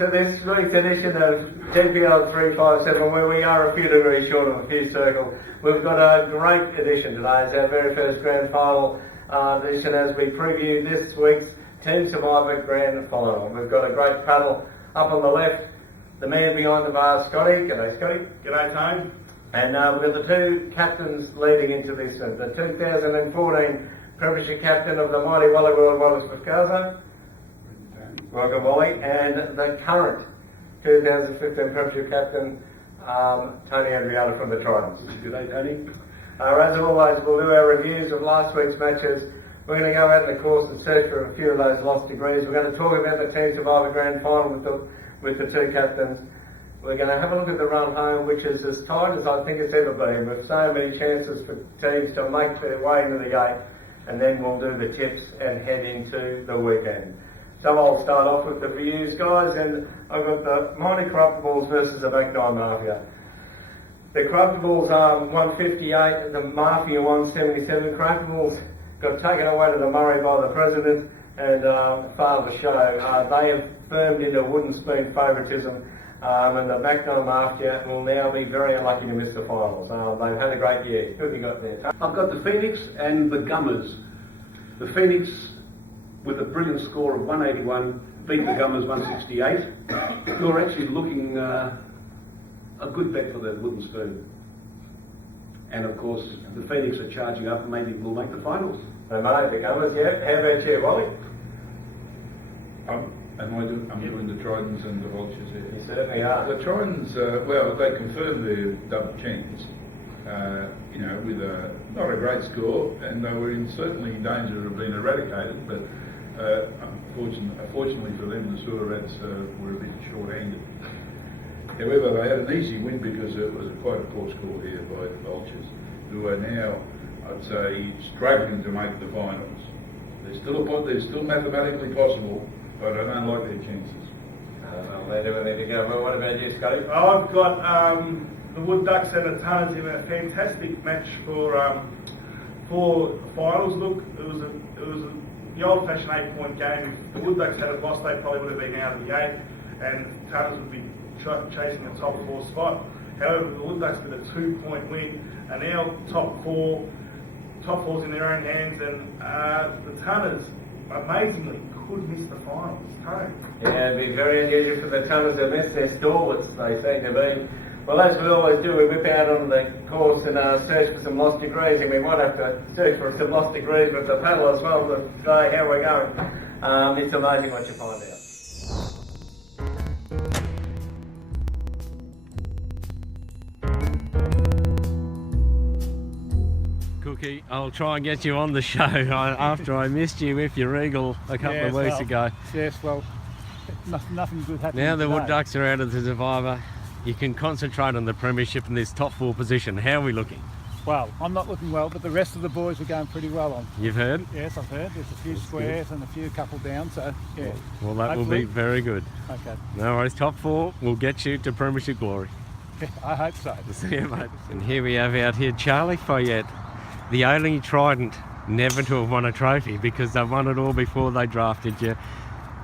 to this week's edition of GPL 357, where we are a few degrees short of a few circles. We've got a great edition today. It's our very first grand final edition as we preview this week's Team Survivor Grand Final. We've got a great panel up on the left. The man behind the bar, Scotty. G'day, Scotty. G'day, Tone. And we've got the two captains leading into this. The 2014 Premiership captain of the mighty Wally World, Wallace Picasso. Welcome, Wally. And the current 2015 Premiership captain, Tony Andriata from the Tridents. G'day, Tony. As always, we'll do our reviews of last week's matches. We're going to go out in the course and search for a few of those lost degrees. We're going to talk about the Team Survivor Grand Final with the two captains. We're going to have a look at the run home, which is as tight as I think it's ever been, with so many chances for teams to make their way into the gate. And then we'll do the tips and head into the weekend. So I'll start off with the views, guys, and I've got the Mighty Corruptibles versus the Backnine Mafia. The Corruptibles are 158, the Mafia 177. Corruptibles got taken away to the Murray by the President and Father Show. They have firmed into wooden spoon favouritism, and the Backnine Mafia will now be very unlucky to miss the finals. They've had a great year. Who have you got there? I've got the Phoenix and the Gummers. The Phoenix, with a brilliant score of 181, beat the Gummers 168. You're actually looking a good bet for the wooden spoon. And of course, the Phoenix are charging up and maybe will make the finals. They may, the Gummers, yeah. How about you, Wally? I'm doing the Tridents and the Vultures here. You certainly are. The Tridents, well, they confirmed their double champs, with not a great score, and they were certainly in danger of being eradicated, but unfortunately for them, the Sewer Rats were a bit short-handed. However, they had an easy win because it was quite a poor score here by the Vultures, who are now, I'd say, struggling to make the finals. They're still mathematically possible, but I don't like their chances. They do need to go. Well, what about you, Scotty? I've got the Wood Ducks and the Tanners in a fantastic match for finals. Look, it was the old-fashioned 8-point game. If the Wood Ducks had lost, they probably would have been out of the gate, and Tanners would be chasing the top 4 spot. However, the Wood Ducks got a 2-point win, and now top four's in their own hands, and the Tanners amazingly could miss the finals. Yeah, it'd be very unusual for the Tanners to miss their stalwarts, they seem to be. Well, as we always do, we whip out on the course and search for some lost degrees, and we might have to search for some lost degrees with the panel as well to say how we're going. It's amazing what you find out. Cookie, I'll try and get you on the show after I missed you with your eagle a couple of weeks ago. Yes, well, nothing good happened. Now the today. Wood Ducks are out of the Survivor. You can concentrate on the Premiership in this top 4 position. How are we looking? Well, I'm not looking well, but the rest of the boys are going pretty well on. You've heard? Yes, I've heard. There's a few squares and a few couple down, so yeah. Well, that will be very good. Okay. No worries, top 4 will get you to Premiership glory. I hope so. See you, mate. And here we have out here Charlie Foyette, the only Trident never to have won a trophy because they won it all before they drafted you.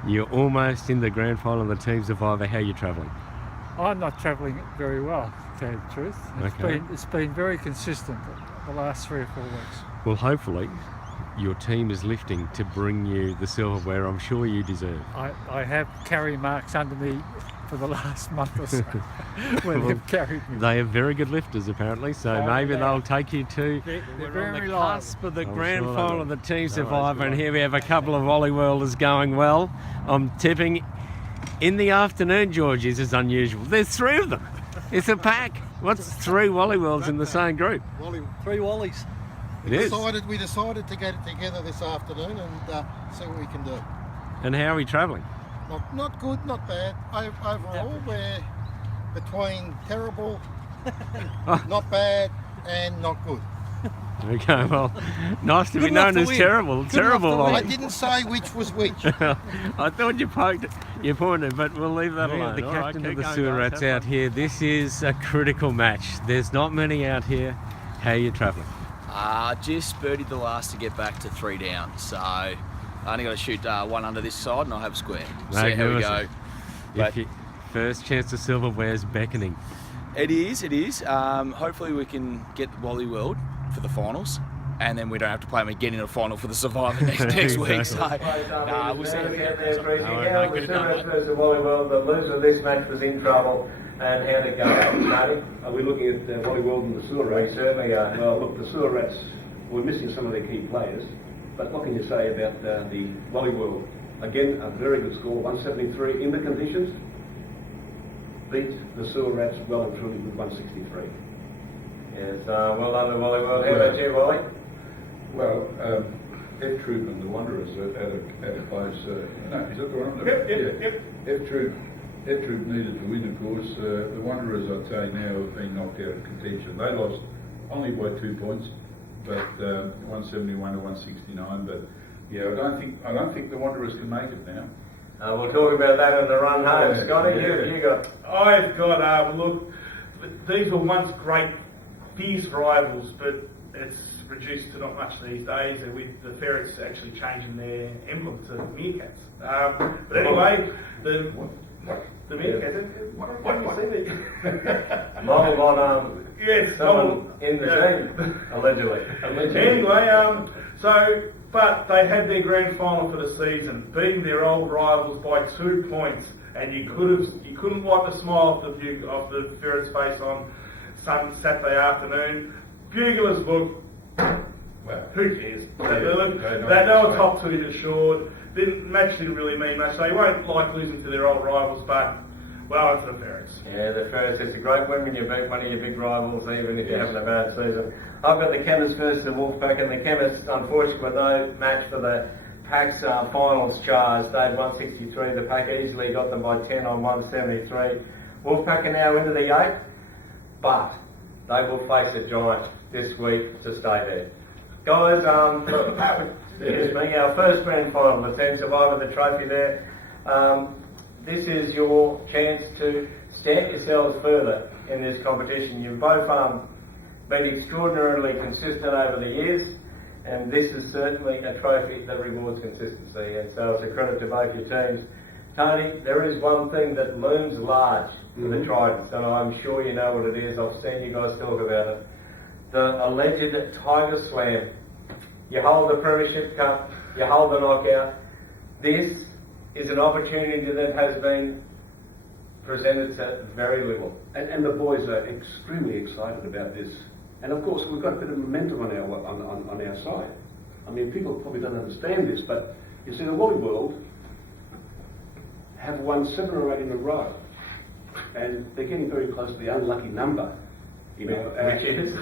You're almost in the grand final of the Team Survivor. How are you travelling? I'm not travelling very well, to tell you the truth. It's been very consistent the last 3 or 4 weeks. Well, hopefully your team is lifting to bring you the silverware I'm sure you deserve. I have carry marks under me for the last month or so when they've carried me. They are very good lifters apparently, so maybe they'll take you to They're on the very cusp of the grand sure final of the Team Survivor, and here we have a couple of Ollie Worlders going well. I'm tipping in the afternoon, George, is as unusual. There's 3 of them. It's a pack. What's 3 Wally Worlds in the same group? 3 Wallies. We decided to get it together this afternoon and see what we can do. And how are we travelling? Not good, not bad. Overall, we're between terrible, not bad, and not good. Okay, well, nice to be known as terrible. Terrible, I Ollie. didn't say which was which. I thought you pointed, but we'll leave that alone. The captain of the Sewer Rats out here. This is a critical match. There's not many out here. How are you travelling? Just birdied the last to get back to 3 down, so I only got to shoot 1 under this side and I'll have a square. See how we go. But First chance to silverware's beckoning. it is. Hopefully we can get Wally World for the finals, and then we don't have to play them again in a final for the Survivor next week. So, we'll see. How the Survivors versus Wally World, the loser of this match was in trouble, and how'd it go, Tony? Are we looking at Wally World and the Sewer We Rats? certainly are. Well, look, the Sewer Rats were missing some of their key players, but what can you say about the Wally World? Again, a very good score, 173 in the conditions. Beat the Sewer Rats well and truly with 163. Yes, well done to Wally World. How about you, Wally? Well, F Troop and the Wanderers had a close. No, is that the one? Yep. F Troop needed to win, of course. The Wanderers, I'd say, now have been knocked out of contention. They lost only by 2 points, but 171 to 169. But yeah, I don't think the Wanderers can make it now. We'll talk about that on the run home. Yeah, Scotty, yeah. you got? I've got, look, these were once great, fierce rivals, but it's reduced to not much these days, and with the Ferrets actually changing their emblem to meerkats. But anyway, the meerkats. What you see there? Model on Yes, someone in the team, allegedly. Anyway, but they had their grand final for the season, beating their old rivals by 2 points, and you couldn't wipe a smile off the Ferrets' face on Saturday afternoon. Buglers look, Well, who cares? Yeah, They were top two assured. Match didn't really mean much. They won't like losing to their old rivals, but well, it's the Ferrets. Yeah, the Ferrets, it's a great win when you beat one of your big rivals, even if you're having a bad season. I've got the Chemists versus the Wolfpack, and the Chemists, unfortunately, were no match for the Pack's finals charge. They had 163. The Pack easily got them by 10 on 173. Wolfpack are now into the 8, but they will face a giant this week to stay there. Guys, excuse me, our first grand final, the Team Survivor, the trophy there. This is your chance to stamp yourselves further in this competition. You've both been extraordinarily consistent over the years, and this is certainly a trophy that rewards consistency, and so it's a credit to both your teams. Tony, there is one thing that looms large for the Tridents, and I'm sure you know what it is. I've seen you guys talk about it. The alleged Tiger Slam. You hold the Premiership Cup, you hold the knockout. This is an opportunity that has been presented to very little. And the boys are extremely excited about this. And of course, we've got a bit of momentum on our side. I mean, people probably don't understand this, but you see, the Wally World have won 7 or 8 in a row, and they're getting very close to the unlucky number. You know, Which is?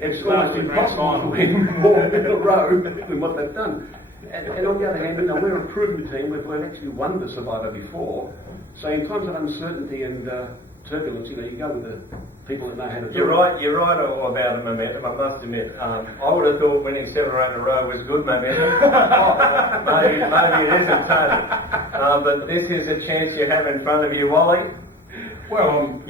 It's almost impossible to win more in a row than what they've done. And on the other hand, you know, we're a proven team. We've actually won the Survivor before. So in times of uncertainty and turbulence, you know, you go with the people that know how to do it. You're right all about the momentum, I must admit. I would have thought winning 7 or 8 in a row was good momentum. maybe it isn't, Tony. But this is a chance you have in front of you, Wally. well,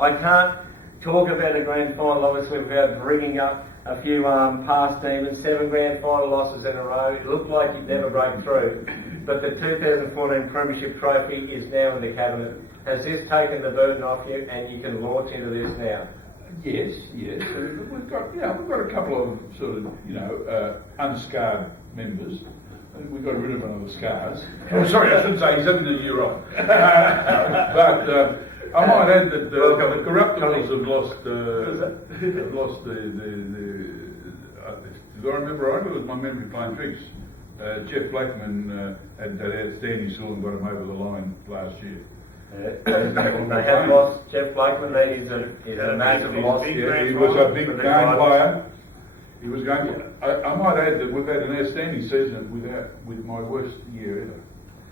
I can't talk about a grand final, obviously, without bringing up a few past demons. 7 grand final losses in a row. It looked like you'd never break through. But the 2014 Premiership Trophy is now in the cabinet. Has this taken the burden off you, and you can launch into this now? Yes. We've got a couple of sort of, unscarred members. We got rid of one of the scars. Oh, sorry, I shouldn't say he's having a year off. But I might add that the Corruptibles have lost. Have lost the. Do I remember right? It was my memory playing tricks. Jeff Blackman had that outstanding saw and got him over the line last year. They have lost Jeff Blackman. He's a massive loss. Yeah, he was a big game player. He was going. I might add that we've had an outstanding season with my worst year ever,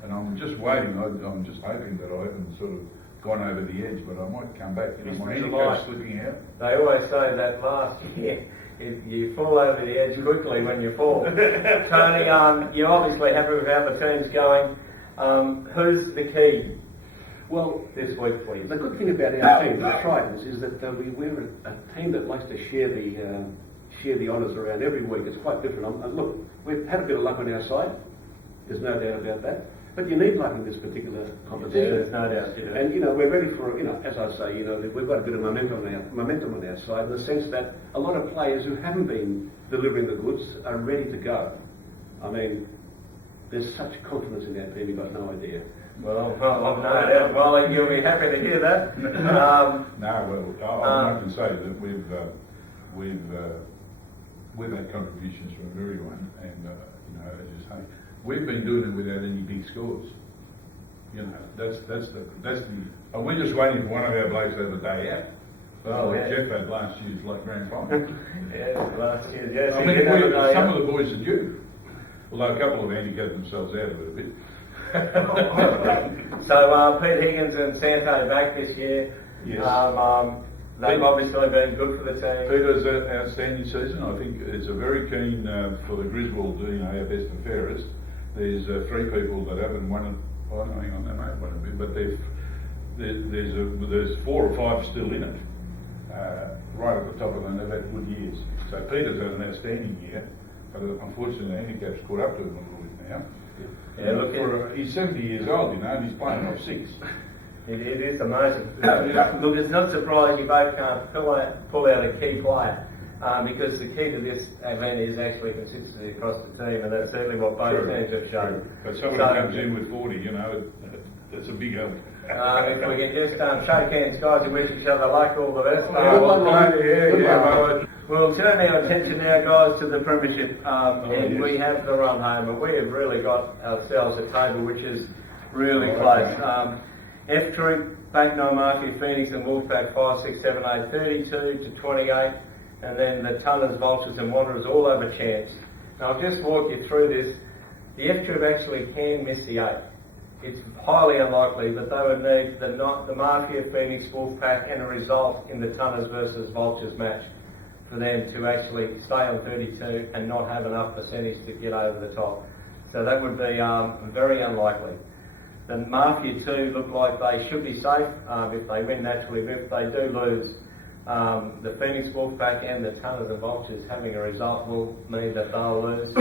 and I'm just waiting. I'm just hoping that I haven't sort of gone over the edge, but I might come back. My handicap's slipping out. They always say that last year you fall over the edge quickly when you fall. Tony, you're obviously happy with how the team's going. Who's the key? Well, this week, please. The good thing about our team, the Tridents, is that we're a team that likes to share the honours around every week. It's quite different. Look, we've had a bit of luck on our side. There's no doubt about that. But you need luck in this particular competition. Yeah, there's no doubt. Yeah. And, we're ready for, as I say, we've got a bit of momentum on our side in the sense that a lot of players who haven't been delivering the goods are ready to go. I mean, there's such confidence in our team, you've got no idea. Well, I've no doubt, Wally, you'll be happy to hear that. No, well, I can say that we've had contributions from everyone, and as you say, we've been doing it without any big scores. That's the. And we're just waiting for one of our blokes to have a day out. Oh, like yeah. Jeff had last year's grand final. Yeah, last year, yes. I mean, some of the boys are due. Although a couple have handicapped themselves out of it a bit. So Pete Higgins and Santo back this year. Yes. They've obviously been good for the team. Peter's an outstanding season. I think it's a very keen for the Griswold, our best and fairest. There's 3 people that haven't won it. Oh, hang on, they may have won a bit, but there's 4 or 5 still in it. Right at the top of them, they've had good years. So Peter's had an outstanding year, but unfortunately the handicap's caught up to him a little bit now. Yeah, look, he's 70 years old, and he's playing off 6. It is amazing. Look, it's not surprising you both can't pull out a key player, because the key to this event is actually consistency across the team, and that's certainly what both teams have shown. But someone who comes in with 40, that's a big help. If we can just shake hands, guys, and wish each other luck, all the best. We'll turn our attention now, guys, to the premiership, and we have the run home, and we have really got ourselves a table which is really close. F Troop, Back No Mafia, Phoenix and Wolfpack 5, 6, 7, 8, 32 to 28, and then the Tunners, Vultures and Wanderers all have a chance. Now I'll just walk you through this. The F Troop actually can miss the 8. It's highly unlikely, but they would need the Mafia, Phoenix, Wolfpack and a result in the Tunners versus Vultures match for them to actually stay on 32 and not have enough percentage to get over the top. So that would be very unlikely. The Mafia 2 look like they should be safe if they win naturally, but if they do lose, the Phoenix Wolfpack and the Tunners and Vultures having a result will mean that they'll lose.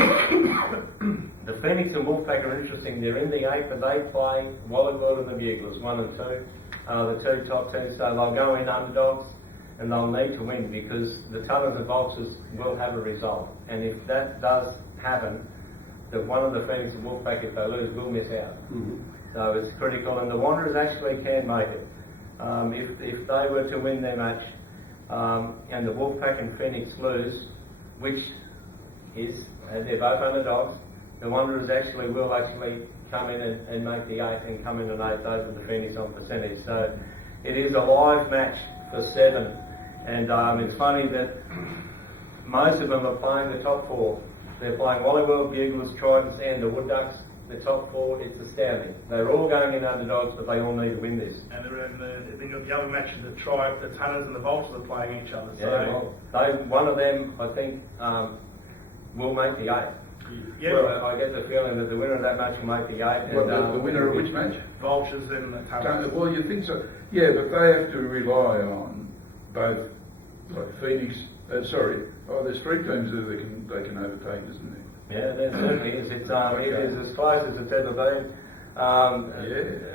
The Phoenix and Wolfpack are interesting. They're in the 8, but they play Wallywood and the Buglers, 1 and 2, the 2 top teams, so they'll go in underdogs and they'll need to win because the Tunners and Vultures will have a result. And if that does happen, that one of the Phoenix and Wolfpack, if they lose, will miss out. Mm-hmm. So it's critical, and the Wanderers actually can make it. If they were to win their match, and the Wolfpack and Phoenix lose, which is, and they're both underdogs, the Wanderers will come in and make the 8 and come in an 8th over the Phoenix on percentage. So it is a live match for 7, and it's funny that most of them are playing the top 4. They're playing Wallyworld, Buglers, Tridents and the Wood Ducks. The top 4, it's astounding. They're all going in underdogs, but they all need to win this. And then you've got the other matches, the Tunners and the Vultures are playing each other. So yeah, one of them, I think, will make the 8. Yeah. Well, I get the feeling that the winner of that match will make the 8. Well, the winner of which match? Vultures and the Tunners. Well, you think so? Yeah, but they have to rely on both, like Phoenix. There's 3 teams that they can overtake, isn't there? Yeah, there certainly is. It is as close as it's ever been.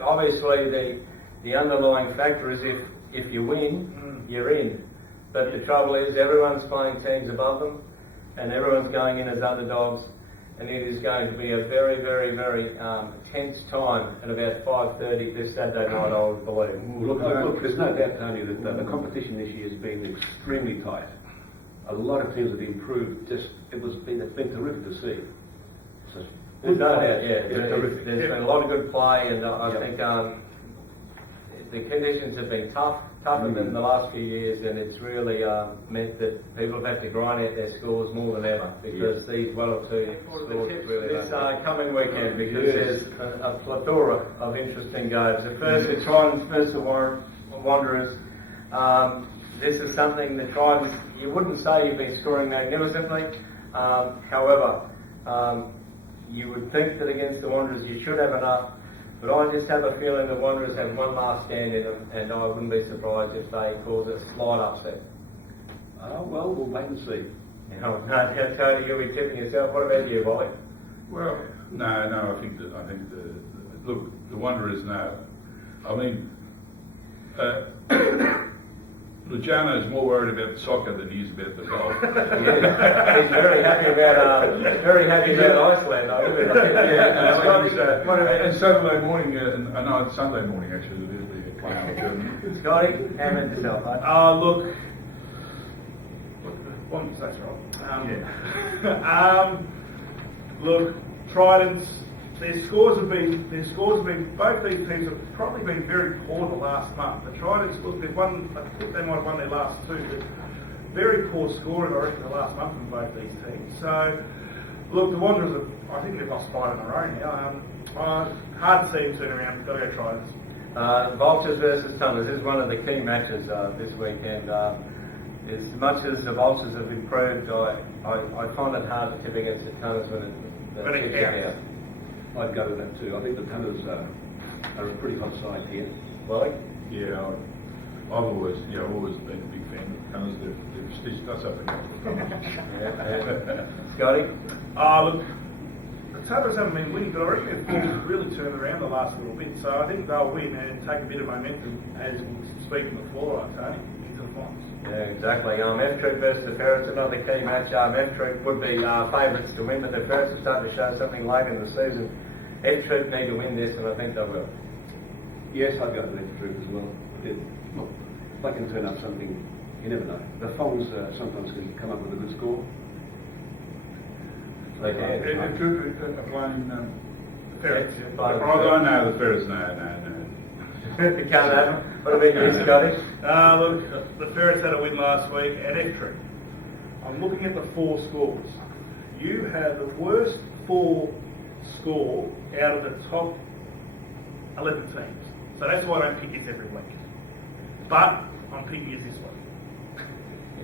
Obviously, the underlying factor is if you win, you're in. But the trouble is everyone's playing teams above them, and everyone's going in as underdogs, and it is going to be a very, very, very tense time at about 5:30 this Saturday night, I would believe. Look, there's no doubt, Tony, that the competition this year has been extremely tight. A lot of teams have improved. It's been terrific to see. There's no doubt, there's been a lot of good play, and I think the conditions have been tougher than the last few years, and it's really meant that people have had to grind out their scores more than ever because these 1 or 2 scores really this coming weekend because there's a plethora of interesting games. The first, the Tridents versus the Wanderers. This is something the Tridents, you wouldn't say you've been scoring magnificently. However, you would think that against the Wanderers you should have enough, but I just have a feeling the Wanderers have one last stand in them, and I wouldn't be surprised if they cause a slight upset. Well, we'll wait and see. No, Tony, you'll be tipping yourself. What about you, Wally? Well, no, I think look, the wonder is no. I mean, Luciano's more worried about soccer than he is about the golf. Yeah, he's very happy about Iceland. And Saturday morning, no, it's Sunday morning actually, they're playing with Germany. Scotty, hammer yourself, mate. Look, one that's right. Look, Tridents. Their scores have been. Both these teams have probably been very poor the last month. The Tridents, look, they've won. I think they might have won their last two, but very poor scoring, I reckon, the last month from both these teams. So, look, the Wanderers, I think they've lost 5 in a row now. Hard to see them turn around. Got to go Tridents. Vultures versus Tunners is one of the key matches this weekend. As much as the Vultures have improved, I find it hard to tip against the Tunners when it counts. I'd go with that too. I think the Tunners are a pretty hot side here. Well, Yeah, I've always been a big fan of Gunners. They've stitched us up again. Scotty? Look, the Tunners haven't been winning, but I reckon their form has really turned around the last little bit. So I think they'll win and take a bit of momentum, as we speak on the floor, Tony, into the finals. Yeah, exactly. F-Troop versus the Ferrets, another key match. F-Troop would be favourites to win, but the Ferrets are starting to show something late in the season. F-Troop need to win this, and I think they will. Yes, I'd go with the Troop as well. Look, they can turn up something, you never know. The Fongs sometimes can come up with a good score. They can. The Troop are playing Ferrets. I don't know the Ferrets, no. You can't have them. What about you, Scotty? Look, the Ferrets had a win last week at F-Troop. I'm looking at the 4 scores. You have the worst 4 score out of the top 11 teams. So that's why I don't pick it every week. But I'm picking it this week.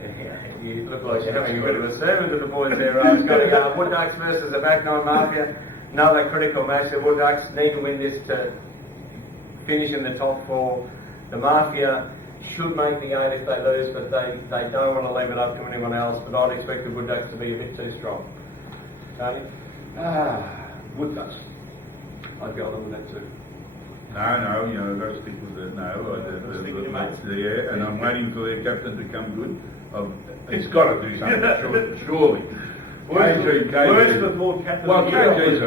Yeah, you look like you're having a bit of a sermon to the boys there, Scotty. Wood Ducks versus the Back Nine Mafia. Another critical match. The Wood Ducks need to win this to finish in the top 4. The Mafia should make the 8 if they lose, but they don't want to leave it up to anyone else. But I'd expect the Wood Ducks to be a bit too strong. Tony? Wood Ducks. I'd go along with that too. No, I've got to stick with it. Yeah, and I'm waiting for their captain to come good. He's got to do something, surely. Where's the board captain? Well, KG's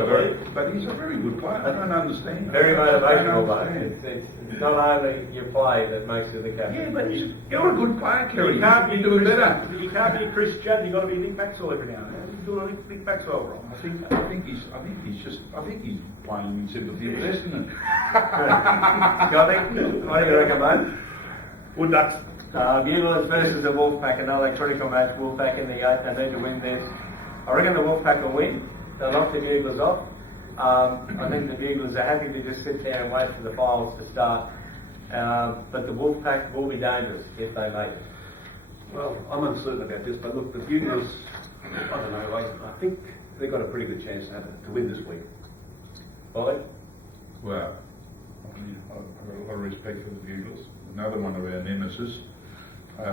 but he's a very good player. I don't understand. Very motivational, though. It's not only your play that makes you the captain. Yeah, but you're a good player, Kerry. You can't be doing better. You can't be Chris Judd. You've got to be Nick Maxwell every now and then. You do a Nick Maxwell wrong. I think he's playing in sympathy with Essendon. Scotty, what do you reckon, mate? Wood Ducks. Buglers versus the Wolfpack, another critical match. Wolfpack in the 8, they need to win this. I reckon the Wolfpack will win. They'll knock the Buglers off. I think the Buglers are happy to just sit there and wait for the finals to start. But the Wolfpack will be dangerous if they make it. Well, I'm uncertain about this, but look, the Buglers, I don't know, I think they've got a pretty good chance to win this week. Ollie? Well, I've got a lot of respect for the Buglers. Another one of our nemesis. I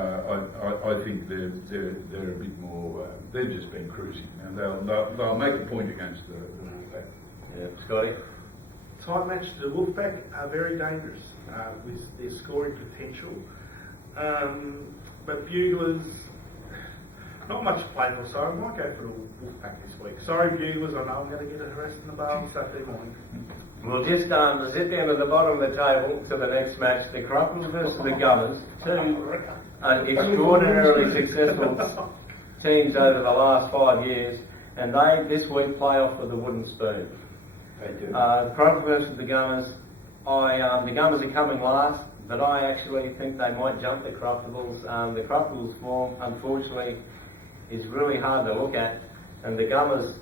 think they're a bit more. They've just been cruising, and they'll make a point against the Wolfpack. Yeah, Scotty. Tight match. The Wolfpack are very dangerous with their scoring potential, but Buglers not much to play for. So I might go for the Wolfpack this week. Sorry, Buglers. I know I'm going to get harassed in the bar on Saturday morning. We'll just zip down to the bottom of the table to the next match. The Crumples versus the Gunners. 2 extraordinarily successful teams over the last 5 years, and they this week play off with a wooden spoon. They do. The Crumples versus the Gunners. The Gunners are coming last, but I actually think they might jump the Crumples. The Crumples form, unfortunately, is really hard to look at, and the Gunners,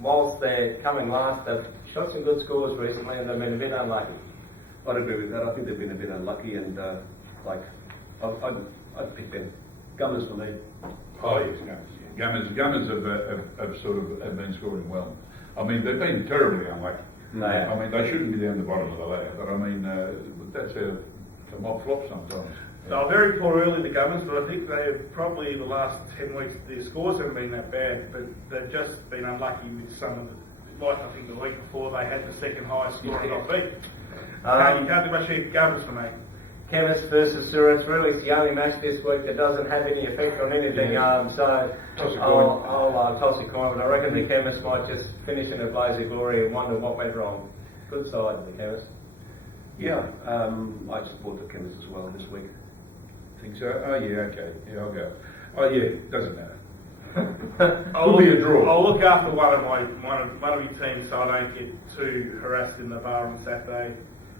whilst they're coming last, they've shot some good scores recently, and they've been a bit unlucky. I'd agree with that. I think they've been a bit unlucky, and I'd pick them. Gunners for me. Oh yes, Gunners have been scoring well. I mean, they've been terribly unlucky. No. I mean, they shouldn't be down the bottom of the ladder, but I mean, that's how the mob flops sometimes. They were very poor early, the Gunners, but I think they have probably the last 10 weeks, their scores haven't been that bad, but they've just been unlucky with some of like I think the week before, they had the second highest score and got beat. Um, You can't do much Gubbers for me. Chemist versus Surrey, really it's the only match this week that doesn't have any effect on anything. So Toss a I'll toss a coin, but I reckon the Chemist might just finish in a blaze of glory and wonder what went wrong. Good side, the Chemist. Yeah, I support the Chemists as well this week. Think so? Oh yeah, okay. Yeah, I'll go. Oh yeah, doesn't matter. I'll Could be a draw. I'll look after one of my teams so I don't get too harassed in the bar on Saturday.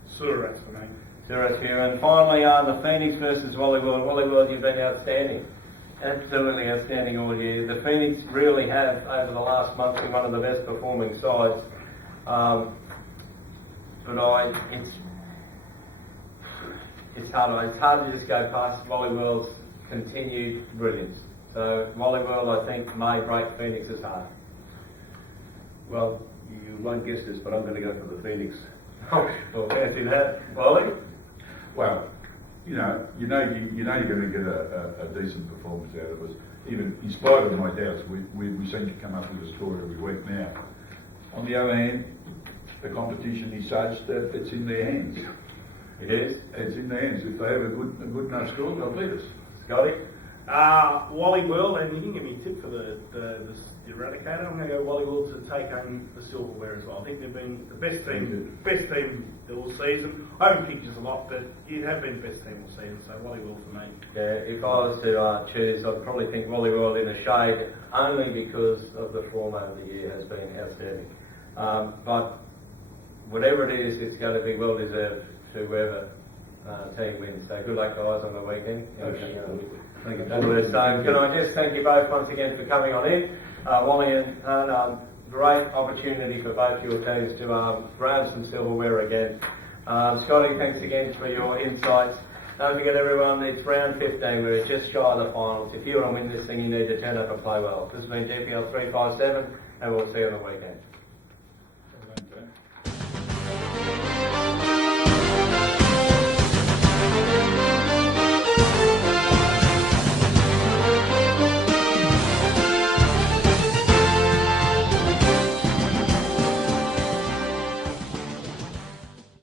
Surrey for me. Surrey here. And finally, the Phoenix versus Wallyworld. Wallyworld, you've been outstanding. Absolutely outstanding all year. The Phoenix really have, over the last month, been one of the best performing sides. But it's hard to just go past Wallyworld's continued brilliance. So Wallyworld, I think, may break Phoenix's heart. Well, you won't guess this, but I'm going to go for the Phoenix. Oh, well, fancy that, Wally. Well, you're going to get a decent performance out of us. Even in spite of my doubts, we seem to come up with a score every week now. On the other hand, the competition is such that it's in their hands. It is. It's in their hands. If they have a good enough score, they'll beat us. Scotty. Wally World, and you can give me a tip for the Eradicator. I'm going to go Wally World to take home the silverware as well. I think they've been the best team all season. I haven't picked us a lot, but you have been the best team all season, so Wally World for me. Yeah, if I was to choose, I'd probably think Wallyworld in a shade, only because of the form over the year has been outstanding. But whatever it is, it's going to be well deserved to whoever team wins. So good luck, guys, on the weekend. Thank you. So can I just thank you both once again for coming on in. Wally and great opportunity for both your teams to grab some silverware again. Scotty, thanks again for your insights. Don't forget everyone, it's round 15, we're just shy of the finals. If you want to win this thing, you need to turn up and play well. This has been GPL 357, and we'll see you on the weekend.